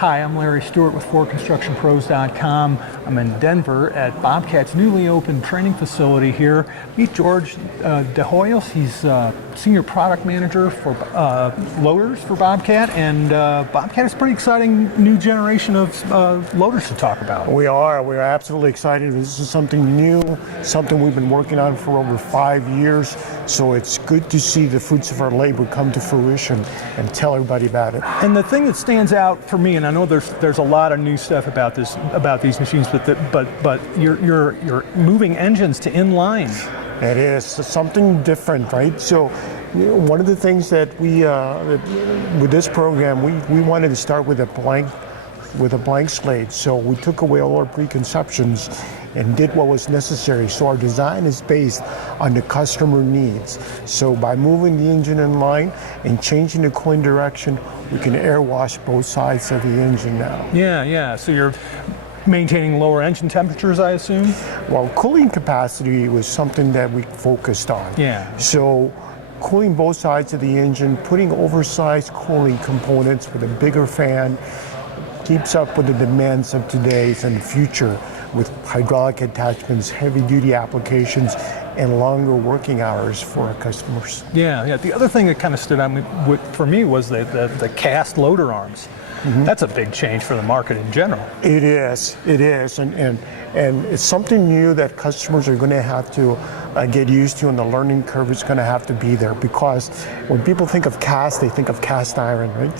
Hi, I'm Larry Stewart with FordConstructionPros.com. I'm in Denver at Bobcat's newly opened training facility here. Meet George De Hoyos. He's Senior Product Manager for loaders for Bobcat, and Bobcat is a pretty exciting new generation of loaders to talk about. We are absolutely excited. This is something new, something we've been working on for over 5 years, so it's good to see the fruits of our labor come to fruition and tell everybody about it. And the thing that stands out for me, and I know there's a lot of new stuff about these machines, but you're moving engines to inline. It is something different, right? So one of the things that we with this program, we wanted to start with a blank slate. So we took away all our preconceptions and did what was necessary. So our design is based on the customer needs. So by moving the engine in line and changing the cooling direction, we can air wash both sides of the engine now. Yeah. So you're maintaining lower engine temperatures, I assume? Well, cooling capacity was something that we focused on. Yeah. So cooling both sides of the engine, putting oversized cooling components with a bigger fan, keeps up with the demands of today's and the future with hydraulic attachments, heavy-duty applications, and longer working hours for our customers. Yeah. The other thing that kind of stood out for me was the cast loader arms. Mm-hmm. That's a big change for the market in general. It is, and it's something new that customers are going to have to get used to, and the learning curve is going to have to be there, because when people think of cast, they think of cast iron, right?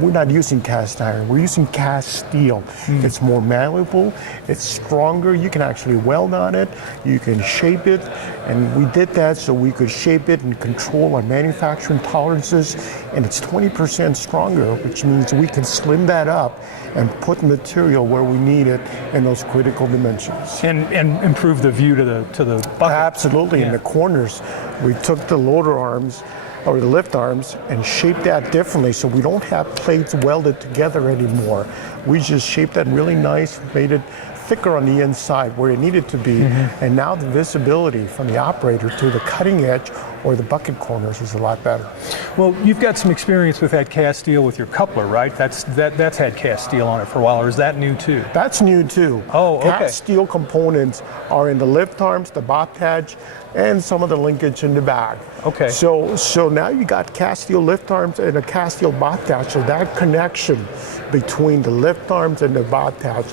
We're not using cast iron, we're using cast steel. It's more malleable, it's stronger, you can actually weld on it, you can shape it, and we did that so we could shape it and control our manufacturing tolerances, and it's 20% stronger, which means we can slim that up and put material where we need it in those critical dimensions. And improve the view to the bucket. Absolutely, Yeah. In the corners, we took the loader arms, or the lift arms, and shaped that differently, so we don't have plates welded together anymore. We just shaped that really nice, made it thicker on the inside where it needed to be, and now the visibility from the operator to the cutting edge or the bucket corners is a lot better. Well, you've got some experience with that cast steel with your coupler, right? That's had cast steel on it for a while, or is that new too? That's new too. Oh, okay. Cast steel components are in the lift arms, the Bobcat, and some of the linkage in the back. Okay. So now you got cast steel lift arms and a cast steel Bobcat. So that connection between the lift arms and the Bobcat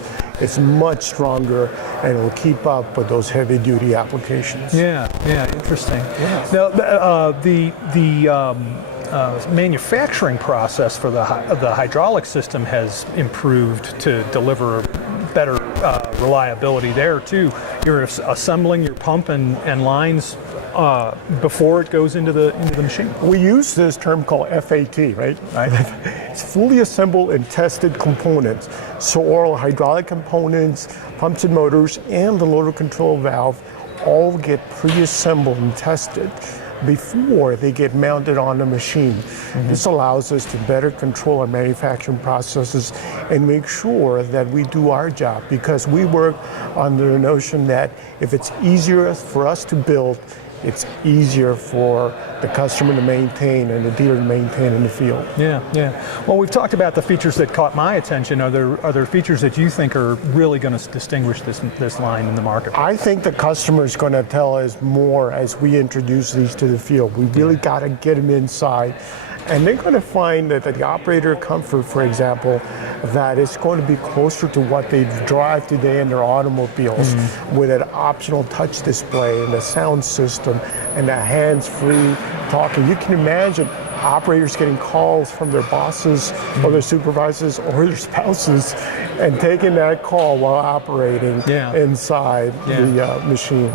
is much stronger, and it will keep up with those heavy duty applications. Yeah, interesting. Yeah. Now, the manufacturing process for the hydraulic system has improved to deliver better reliability there too. You're assembling your pump and lines before it goes into the machine. We use this term called FAT, right? It's fully assembled and tested components. So all hydraulic components, pumps and motors, and the loader control valve all get pre-assembled and tested before they get mounted on the machine. This allows us to better control our manufacturing processes and make sure that we do our job, because we work under the notion that if it's easier for us to build, it's easier for the customer to maintain and the dealer to maintain in the field. Yeah. Well, we've talked about the features that caught my attention. Are there features that you think are really going to distinguish this line in the market? I think the customer is going to tell us more as we introduce these to the field. We really got to get them inside. And they're going to find that the operator comfort, for example, that it's going to be closer to what they drive today in their automobiles, with an optional touch display and the sound system and the hands-free talking. You can imagine operators getting calls from their bosses or their supervisors or their spouses and taking that call while operating inside the machine.